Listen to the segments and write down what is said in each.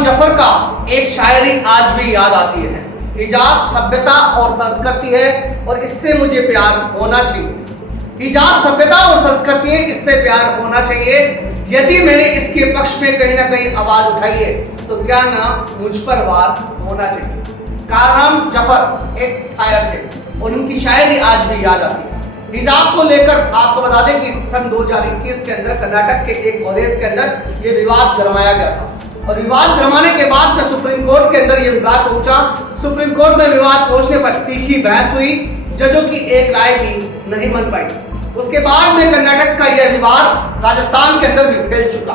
कारनाम जफर का एक शायरी आज भी याद आती है। हिजाब सभ्यता और संस्कृति है और इससे मुझे प्यार होना चाहिए। हिजाब सभ्यता और संस्कृति है, इससे प्यार होना चाहिए। यदि मैंने इसके पक्ष में कहीं ना कहीं आवाज उठाई है तो क्या ना मुझ पर वार होना चाहिए। कारनाम जफर एक शायर थे और उनकी शायरी आज भी याद आती है। हिजाब को लेकर आपको बता दें कि सन 2021 के अंदर कर्नाटक के एक कॉलेज के अंदर ये विवाद गरमाया गया था और विवाद गरमाने के बाद जब सुप्रीम कोर्ट के अंदर ये विवाद पहुंचा, सुप्रीम कोर्ट में विवाद पहुंचने पर तीखी बहस हुई, जजों की एक राय भी नहीं बन पाई। उसके बाद में कर्नाटक का यह विवाद राजस्थान के अंदर भी फैल चुका।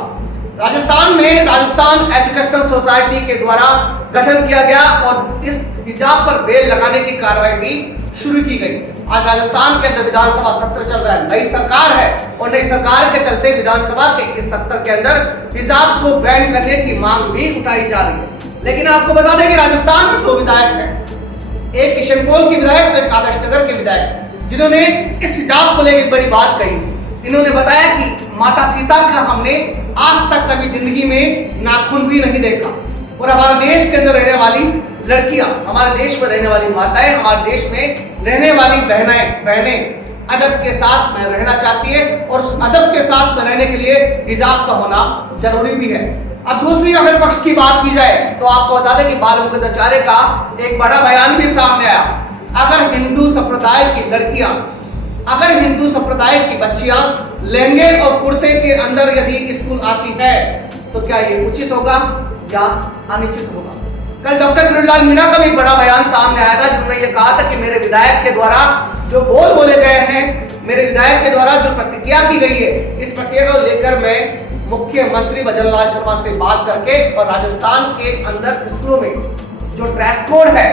राजस्थान में राजस्थान एजुकेशनल सोसाइटी के द्वारा गठन किया गया और इस हिजाब पर बेल लगाने की कार्रवाई भी शुरू की गई। आज राजस्थान के अंदर विधानसभा सत्र चल रहा है, नई सरकार है और नई सरकार के चलते विधानसभा के इस सत्र के अंदर हिजाब को बैन करने की मांग भी उठाई जा रही है। लेकिन आपको बता दें कि राजस्थान में 2 विधायक हैं, एक किशनपोल की विधायक और एक आदर्श नगर के विधायक, जिन्होंने इस हिजाब को लेकर बड़ी बात कही। इन्होंने बताया कि माता सीता का हमने आज तक कभी जिंदगी में नाखून भी नहीं देखा और हमारे देश के अंदर रहने वाली लड़कियां, हमारे देश में रहने वाली माताएं, हमारे देश में रहने वाली बहनें अदब के साथ में रहना चाहती है और उस अदब के साथ में रहने के लिए हिजाब का होना जरूरी भी है। अब दूसरी अगर पक्ष की बात की जाए तो आपको बता दें कि बाल मुकुंदाचार्य का एक बड़ा बयान भी सामने आया। अगर हिंदू संप्रदाय की लड़कियां, अगर हिंदू संप्रदाय की बच्चियां लहंगे और कुर्ते के अंदर यदि स्कूल आती है तो क्या ये उचित होगा या अनुचित होगा। कल डॉक्टर किरोड़ीलाल मीणा का भी बड़ा बयान सामने आया था, जिन्होंने ये कहा था कि मेरे विधायक के द्वारा जो बोल बोले गए हैं, मेरे विधायक के द्वारा जो प्रतिक्रिया की गई है, इस प्रक्रिया को लेकर मैं मुख्यमंत्री भजनलाल शर्मा से बात करके और राजस्थान के अंदर स्कूलों में जो ड्रेस कोड है,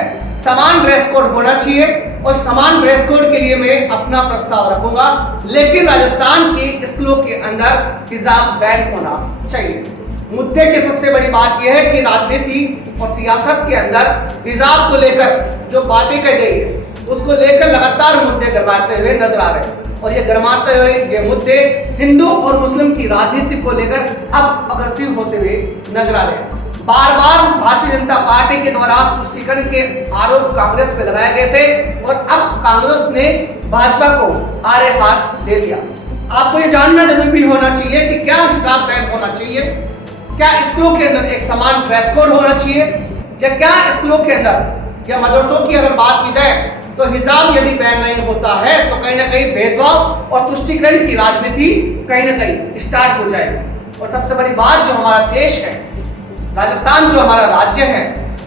समान ड्रेस कोड होना चाहिए और समान ड्रेस कोड के लिए मैं अपना प्रस्ताव रखूंगा, लेकिन राजस्थान के स्कूलों के अंदर हिजाब बैन होना चाहिए। मुद्दे की सबसे बड़ी बात यह है कि राजनीति और सियासत के अंदर हिजाब को लेकर जो बातें कही गई है उसको लेकर लगातार मुद्दे गरमाते हुए नजर आ रहे हैं और ये गरमाते हुए ये मुद्दे हिंदू और मुस्लिम की राजनीति को लेकर अब अग्रेसिव होते हुए नजर आ रहे हैं। बार बार भारतीय जनता पार्टी के द्वारा तुष्टीकरण के आरोप कांग्रेस पे लगाए गए थे और अब कांग्रेस ने भाजपा को आड़े हाथ दे दिया। आपको ये जानना जरूरी भी होना चाहिए कि क्या हिजाब बैन होना चाहिए, क्या स्कूलों के अंदर एक समान ड्रेस कोड होना चाहिए, या क्या स्कूलों के अंदर या मदरसों की अगर बात की जाए तो हिजाब यदि बैन नहीं होता है तो कहीं ना कहीं भेदभाव और तुष्टीकरण की राजनीति कहीं ना कहीं स्टार्ट हो जाएगी। और सबसे बड़ी बात, जो हमारा देश है, राजस्थान जो हमारा राज्य है,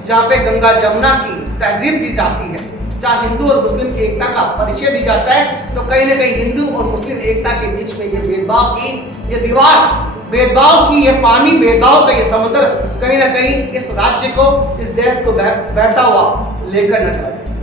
जहाँ पे गंगा जमुना की तहजीब दी जाती है, जहाँ हिंदू और मुस्लिम एकता का परिचय दी जाता है, तो कहीं ना कहीं हिंदू और मुस्लिम एकता के बीच में ये भेदभाव की ये दीवार, भेदभाव की ये पानी, भेदभाव का ये समुद्र कहीं ना कहीं इस राज्य को, इस देश को बहता हुआ लेकर न जाए।